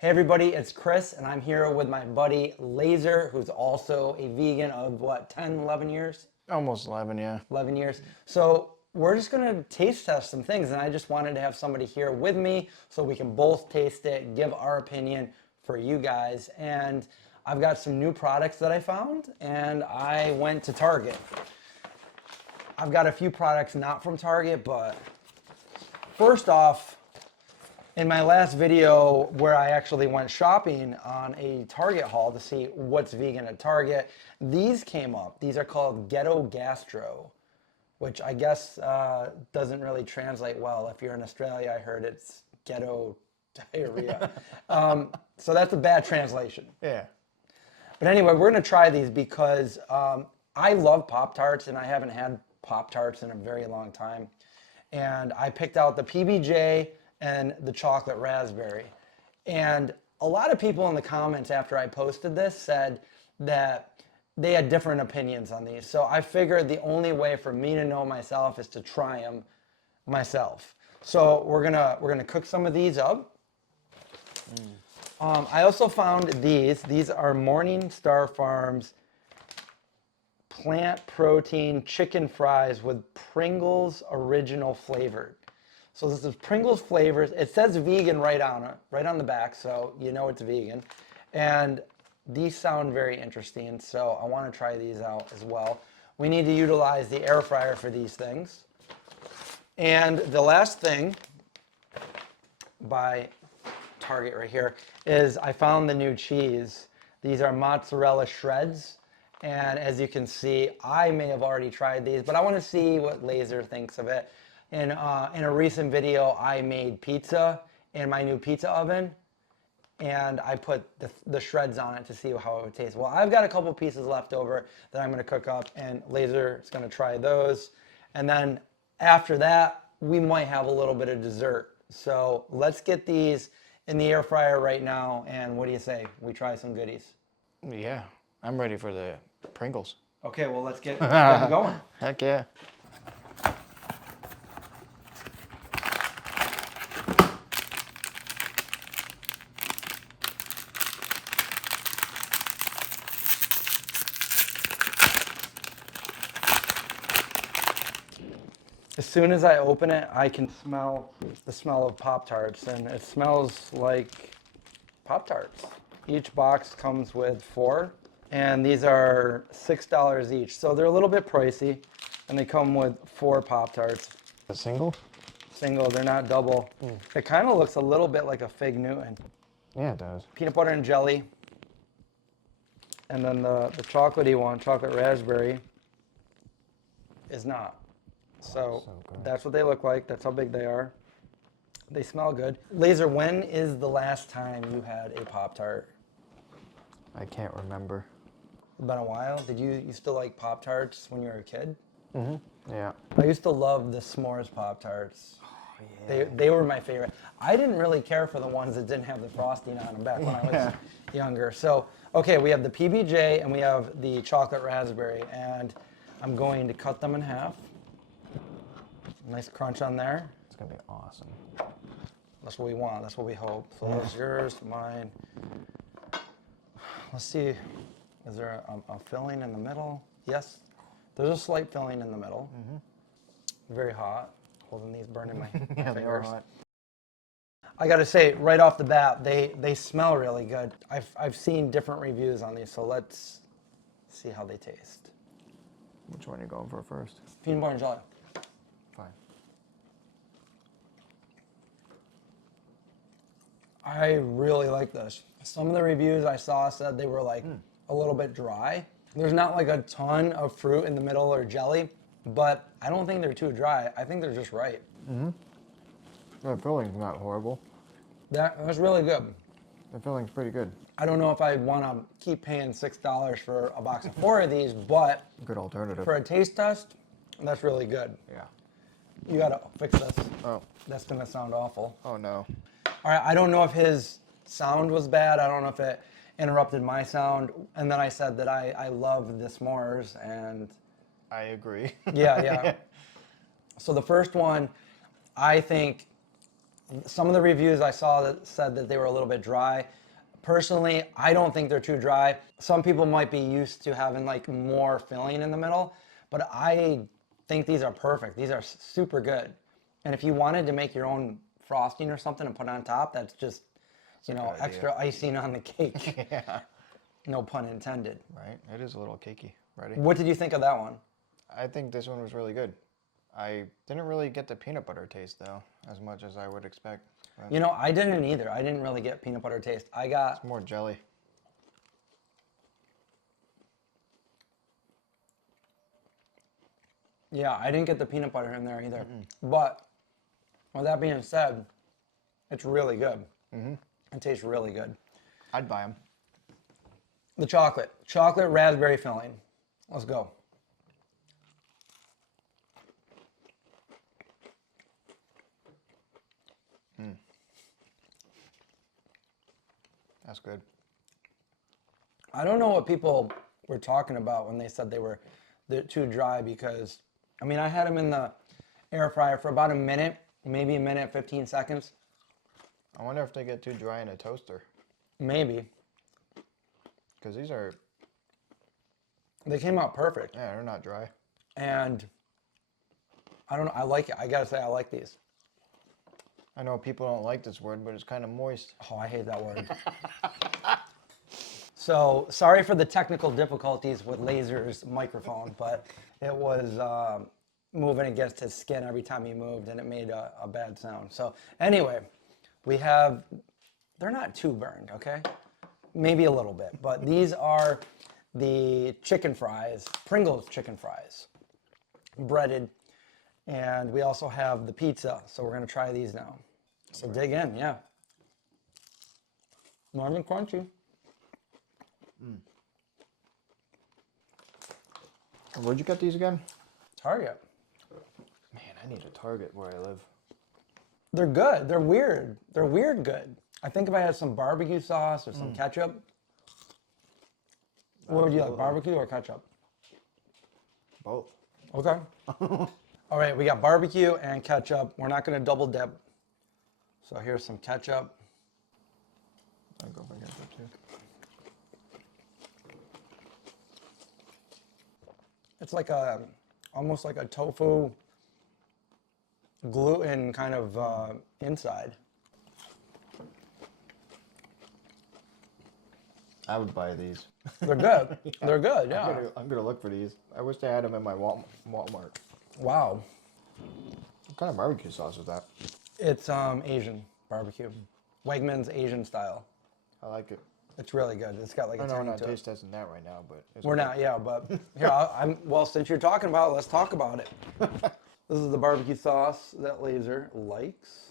Hey everybody, it's Chris, and I'm here with my buddy Laser, who's also a vegan of what, 10, 11 years? Almost 11, yeah. 11 years. So we're just gonna taste test some things, and I just wanted to have somebody here with me so we can both taste it, give our opinion for you guys. And I've got some new products that I found, and I went to Target. I've got a few products not from Target, but first off, in my last video where I actually went shopping on a Target haul to see what's vegan at Target, these came up. These are called Ghetto Gastro, which I guess doesn't really translate well. If you're in Australia, I heard it's ghetto diarrhea. So that's a bad translation. Yeah. But anyway, we're gonna try these because I love Pop-Tarts and I haven't had Pop-Tarts in a very long time. And I picked out the PBJ and the chocolate raspberry. And a lot of people in the comments after I posted this said that they had different opinions on these. So I figured the only way for me to know myself is to try them myself. So we're gonna cook some of these up. I also found these. These are Morningstar Farms plant protein chicken fries with Pringles original flavored. So this is Pringles flavors. It says vegan right on it, right on the back, so you know it's vegan. And these sound very interesting, so I want to try these out as well. We need to utilize the air fryer for these things. And the last thing by Target right here is I found the new cheese. These are mozzarella shreds. And as you can see, I may have already tried these, but I want to see what Laser thinks of it. In a recent video, I made pizza in my new pizza oven, and I put the shreds on it to see how it would taste. Well, I've got a couple pieces left over that I'm going to cook up, and Laser is going to try those. And then after that, we might have a little bit of dessert. So let's get these in the air fryer right now, and what do you say? We try some goodies. Yeah, I'm ready for the Pringles. Okay, well, let's get them going. Heck yeah. As soon as I open it, I can smell the smell of Pop-Tarts, and it smells like Pop-Tarts. Each box comes with 4, and these are $6 each. So they're a little bit pricey, and they come with 4 Pop-Tarts. A single? Single, they're not double. It kind of looks a little bit like a Fig Newton. Yeah, it does. Peanut butter and jelly. And then the chocolatey one, chocolate raspberry, is not. So that's what they look like. That's how big they are. They smell good. Laser, when is the last time you had a Pop-Tart? I can't remember. It's been a while. Did you used to like Pop-Tarts when you were a kid? Yeah. I used to love the s'mores Pop-Tarts. Oh, yeah. They were my favorite. I didn't really care for the ones that didn't have the frosting on them back when I was younger. So, okay, we have the PBJ and we have the chocolate raspberry, and I'm going to cut them in half. Nice crunch on there. It's gonna be awesome. That's what we want. That's what we hope. So that's yours, mine. Let's see. Is there a filling in the middle? Yes. There's a slight filling in the middle. Very hot. Holding these, burning my Yeah, fingers. they are hot. I gotta say, right off the bat, they smell really good. I've seen different reviews on these, so let's see how they taste. Which one are you going for first? Peanut butter and jelly. Fine. I really like this. Some of the reviews I saw said they were like a little bit dry. There's not like a ton of fruit in the middle or jelly, but I don't think they're too dry. I think they're just right. The filling's not horrible. That's really good. The filling's pretty good. I don't know if I'd want to keep paying $6 for a box of 4 of these, but Good alternative. for a taste test, that's really good. Yeah. You gotta fix this. Oh. That's gonna sound awful. Oh no. All right, I don't know if his sound was bad. I don't know if it interrupted my sound. And then I said that I love the s'mores, and I agree. yeah. So the first one, I think Some of the reviews I saw that said that they were a little bit dry. Personally, I don't think they're too dry. Some people might be used to having like more filling in the middle, but I think these are perfect. These are super good. And if you wanted to make your own frosting or something and put it on top, that's just, you know, extra icing on the cake. Yeah. No pun intended. Right? It is a little cakey. Ready? What did you think of that one? I think this one was really good. I didn't really get the peanut butter taste, though, as much as I would expect. But You know, I didn't either. I didn't really get peanut butter taste. I got it's more jelly. Yeah, I didn't get the peanut butter in there either. But with that being said, it's really good. It tastes really good. I'd buy them. The chocolate raspberry filling. Let's go. That's good. I don't know what people were talking about when they said they're too dry because, I mean, I had them in the air fryer for about a minute, maybe a minute, 15 seconds. I wonder if they get too dry in a toaster. Maybe. Because these are, They came out perfect. yeah, they're not dry. And I don't know, I like it. I gotta say, I like these. I know people don't like this word, but it's kind of moist. Oh, I hate that word. So, sorry for the technical difficulties with Laser's microphone, but it was moving against his skin every time he moved, and it made a bad sound. So, anyway, they're not too burned, okay? Maybe a little bit, but these are the chicken fries, Pringles chicken fries, breaded, and we also have the pizza, so we're gonna try these now. So dig in, yeah. Nice and crunchy. Where'd you get these again? Target. Man, I need a Target where I live. They're good. They're weird. They're weird good. I think if I had some barbecue sauce or some ketchup. What would you like, barbecue or ketchup? Both. Okay. All right, we got barbecue and ketchup. We're not going to double dip. So here's some ketchup. I'll go for ketchup too. It's like almost like a tofu gluten kind of inside. I would buy these. They're good. They're good, yeah. I'm gonna look for these. I wish they had them in my Walmart. Wow. What kind of barbecue sauce is that? It's Asian barbecue. Wegmans Asian style. I like it. It's really good. It's got like a I know we're tang not to it. taste testing that right now, but it's We're okay. not, yeah, but here, well, since you're talking about it, let's talk about it. This is the barbecue sauce that Laser likes.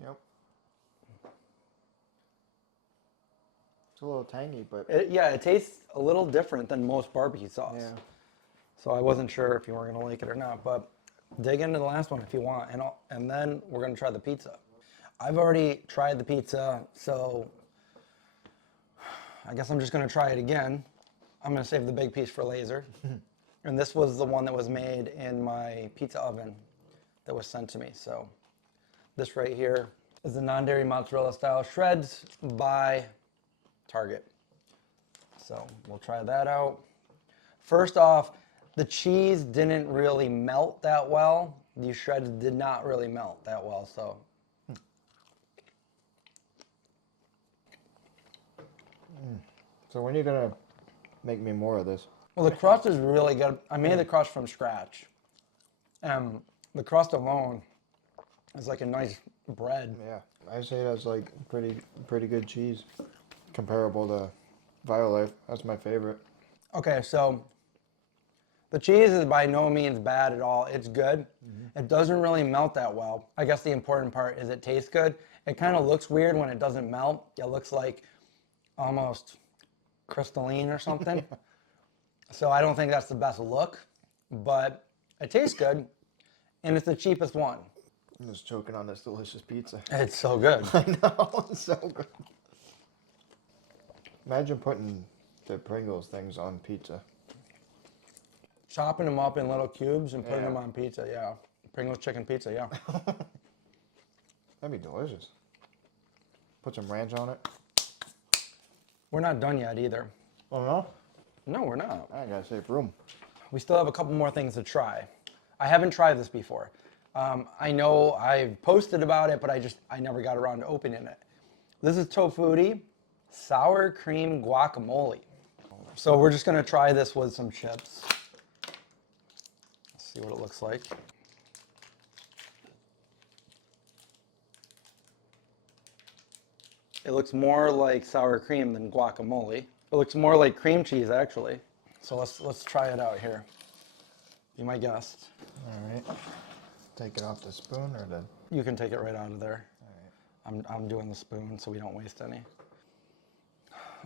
Yep. It's a little tangy, but Yeah, it tastes a little different than most barbecue sauce. yeah. So I wasn't sure if you were gonna like it or not, but dig into the last one if you want, and then we're gonna try the pizza. I've already tried the pizza, so I guess I'm just gonna try it again. I'm gonna save the big piece for Laser. And this was the one that was made in my pizza oven that was sent to me. So this right here is the non-dairy mozzarella style shreds by Target. So we'll try that out. First off, the cheese didn't really melt that well. These shreds did not really melt that well, so. So when are you gonna make me more of this? Well, the crust is really good. I made the crust from scratch. The crust alone is like a nice bread. Yeah, I say that's like pretty good cheese, comparable to Violife. That's my favorite. Okay, so the cheese is by no means bad at all. It's good. It doesn't really melt that well. I guess the important part is it tastes good. It kind of looks weird when it doesn't melt. It looks like almost crystalline or something. So I don't think that's the best look, but it tastes good, and it's the cheapest one. I'm just choking on this delicious pizza. It's so good. I know, it's so good. Imagine putting the Pringles things on pizza. Chopping them up in little cubes and putting Yeah. them on pizza, yeah. Pringles chicken pizza, yeah. That'd be delicious. Put some ranch on it. We're not done yet either. Oh no? No, we're not. I gotta save room. We still have a couple more things to try. I haven't tried this before. I know I've posted about it, but I never got around to opening it. This is Tofutti sour cream guacamole. So we're just gonna try this with some chips. Let's see what it looks like. It looks more like sour cream than guacamole. It looks more like cream cheese, actually. So let's try it out here. Be my guest. All right. Take it off the spoon or the... You can take it right out of there. All right. I'm doing the spoon so we don't waste any.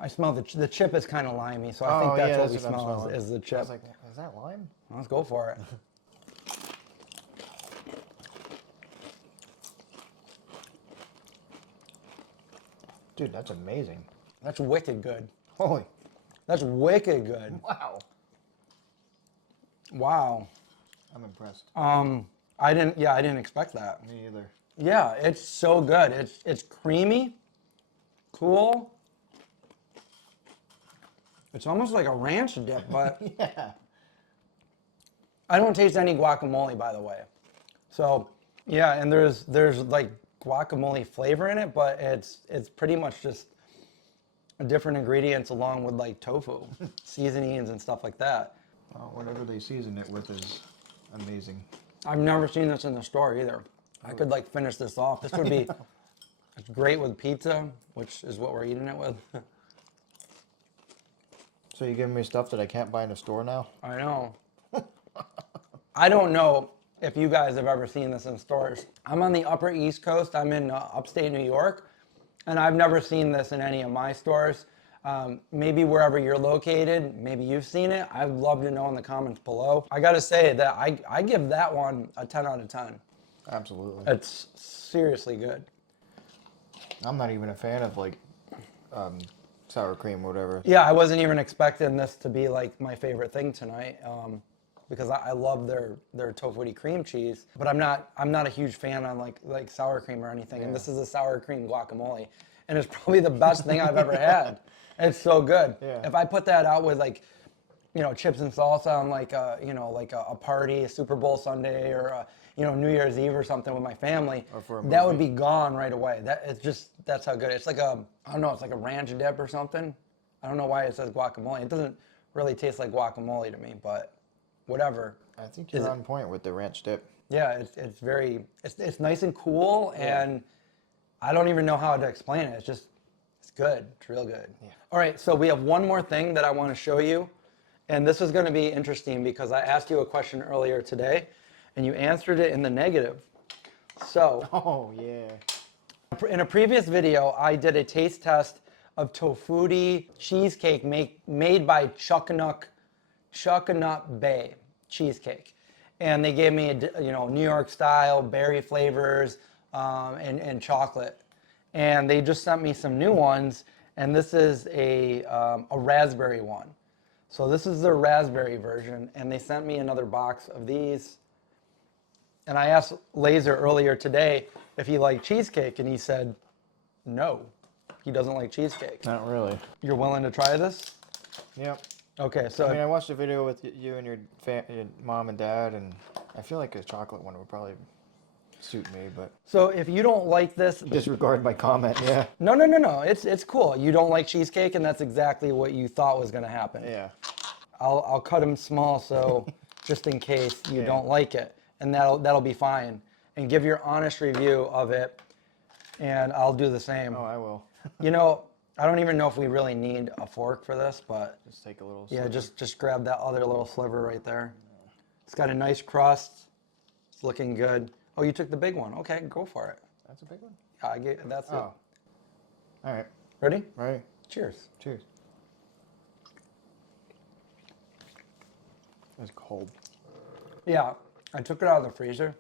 I smell the chip is kind of limey, so I think Oh, that's yeah, what that's we what I'm smell smelling. is the I chip. was like, is that lime? Let's go for it. Dude, that's amazing. That's wicked good. Holy, That's wicked good. wow. Wow. I'm impressed. I didn't expect that. Me either. Yeah, it's so good. It's creamy, cool. It's almost like a ranch dip, but Yeah. I don't taste any guacamole, by the way. So yeah, and there's like guacamole flavor in it, but it's pretty much just different ingredients along with like tofu, seasonings and stuff like that. Well, whatever they season it with is amazing. I've never seen this in the store either. I could like finish this off. This would be it's great with pizza, which is what we're eating it with. So you giving me stuff that I can't buy in a store now? I know. I don't know if you guys have ever seen this in stores. I'm on the Upper East Coast. I'm in upstate New York, and I've never seen this in any of my stores. Maybe wherever you're located, maybe you've seen it. I'd love to know in the comments below. I gotta say that I give that one a 10 out of 10. Absolutely. It's seriously good. I'm not even a fan of like sour cream or whatever. Yeah, I wasn't even expecting this to be like my favorite thing tonight, because I love their Tofutti cream cheese, but I'm not a huge fan on like sour cream or anything. And this is a sour cream guacamole, and it's probably the best thing I've ever had. It's so good. Yeah. If I put that out with like, chips and salsa on like a party, a Super Bowl Sunday, or New Year's Eve or something with my family, Or for a that would movie. be gone right away. That's how good. It's like I don't know, it's like a ranch dip or something. I don't know why it says guacamole. It doesn't really taste like guacamole to me, but whatever. I think you're on point with the ranch dip. Yeah, it's nice and cool, and I don't even know how to explain it. It's good. It's real good. Yeah. All right, so we have one more thing that I want to show you, and this is going to be interesting because I asked you a question earlier today, and you answered it in the negative. So, Oh yeah. in a previous video, I did a taste test of Tofutti cheesecake made by Chuckanut Bay Cheesecake. And they gave me a New York style berry flavors and chocolate. And they just sent me some new ones, and this is a raspberry one. So this is the raspberry version, and they sent me another box of these. And I asked Laser earlier today if he liked cheesecake, and he said no, he doesn't like cheesecake. Not really. You're willing to try this? Yep. Okay, so I mean, I watched a video with you and your mom and dad, and I feel like a chocolate one would probably suit me, but so if you don't like this, disregard my comment. Yeah. no, it's cool. You don't like cheesecake, and that's exactly what you thought was going to happen. Yeah. I'll cut them small, so just in case you don't like it, and that'll be fine. And give your honest review of it, and I'll do the same. Oh, I will. I don't even know if we really need a fork for this, but Just take a little. yeah, sliver. just grab that other little sliver right there. It's got a nice crust. It's looking good. Oh, you took the big one. Okay, go for it. That's a big one. Yeah, that's it. Oh. All right. Ready? Ready. Cheers. Cheers. It's cold. Yeah, I took it out of the freezer.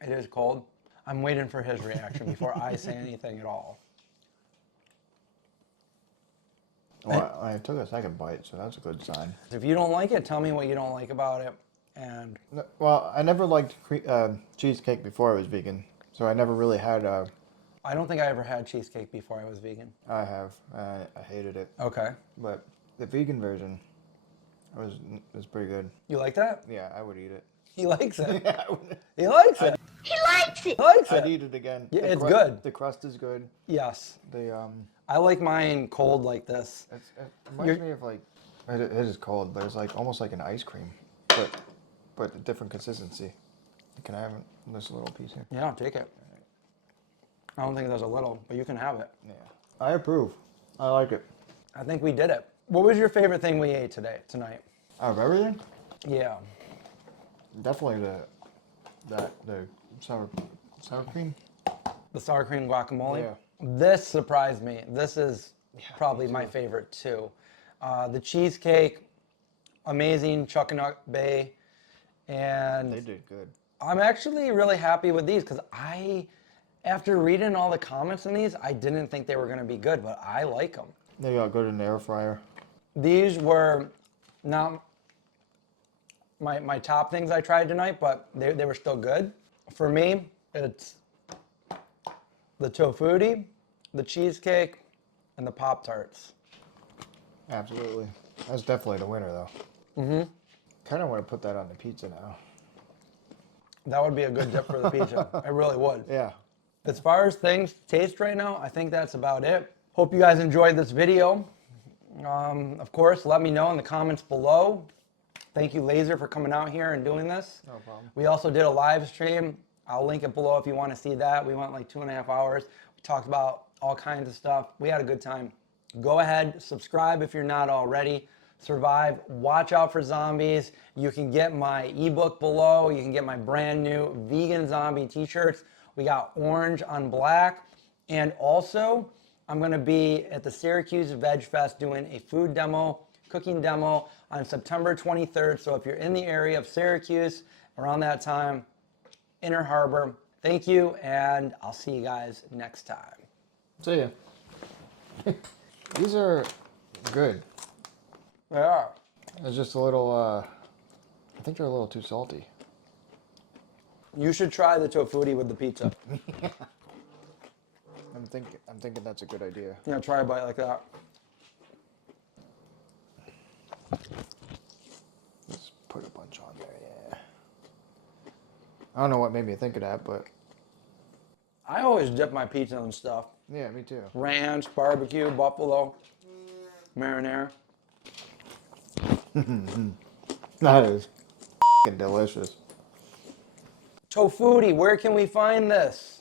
It is cold. I'm waiting for his reaction before I say anything at all. Well, I took a second bite, so that's a good sign. If you don't like it, tell me what you don't like about it. And Well, I never liked cheesecake before I was vegan. So I never really had I don't think I ever had cheesecake before I was vegan. I have. I hated it. Okay. But the vegan version was pretty good. You like that? Yeah, I would eat it. He likes it. Yeah, I would. He likes it. He likes it. He likes I'd it. eat it again. Yeah, The it's good. The crust is good. Yes. The I like mine cold like this. it reminds me of like it is cold, but it's like almost like an ice cream, but a different consistency. Can I have this little piece here? Yeah, take it. I don't think there's a little, but you can have it. Yeah, I approve. I like it. I think we did it. What was your favorite thing we ate tonight? Out of everything, Yeah. definitely the sour cream. The sour cream guacamole. Yeah. This surprised me. This is probably me my too. favorite too. The cheesecake, amazing. Chuck and Nut Bay, and They did good. I'm actually really happy with these because after reading all the comments on these, I didn't think they were going to be good, but I like them. They got good in the air fryer. These were not my top things I tried tonight, but they were still good. For me, it's the Tofutti, the cheesecake, and the PopTarts. Absolutely, that's definitely the winner though. Mm-hmm. Kind of want to put that on the pizza now. That would be a good dip for the pizza. I really would. Yeah. As far as things taste right now, I think that's about it. Hope you guys enjoyed this video. Of course, let me know in the comments below. Thank you, Laser, for coming out here and doing this. No problem. We also did a live stream. I'll link it below if you want to see that. We went like 2.5 hours. We talked about all kinds of stuff. We had a good time. Go ahead, subscribe if you're not already. Survive. Watch out for zombies. You can get my ebook below. You can get my brand new vegan zombie t-shirts. We got orange on black. And also, I'm going to be at the Syracuse Veg Fest doing a food demo, cooking demo on September 23rd. So if you're in the area of Syracuse around that time, Inner Harbor, thank you, and I'll see you guys next time. See ya. These are good. They are. It's just a little, I think they're a little too salty. You should try the Tofutti with the pizza. I'm thinking that's a good idea. Yeah, try a bite like that. Let's put a bunch on there, yeah. I don't know what made me think of that, but I always dip my pizza in stuff. yeah, me too. Ranch, barbecue, buffalo, marinara. That is delicious. Tofutti, where can we find this?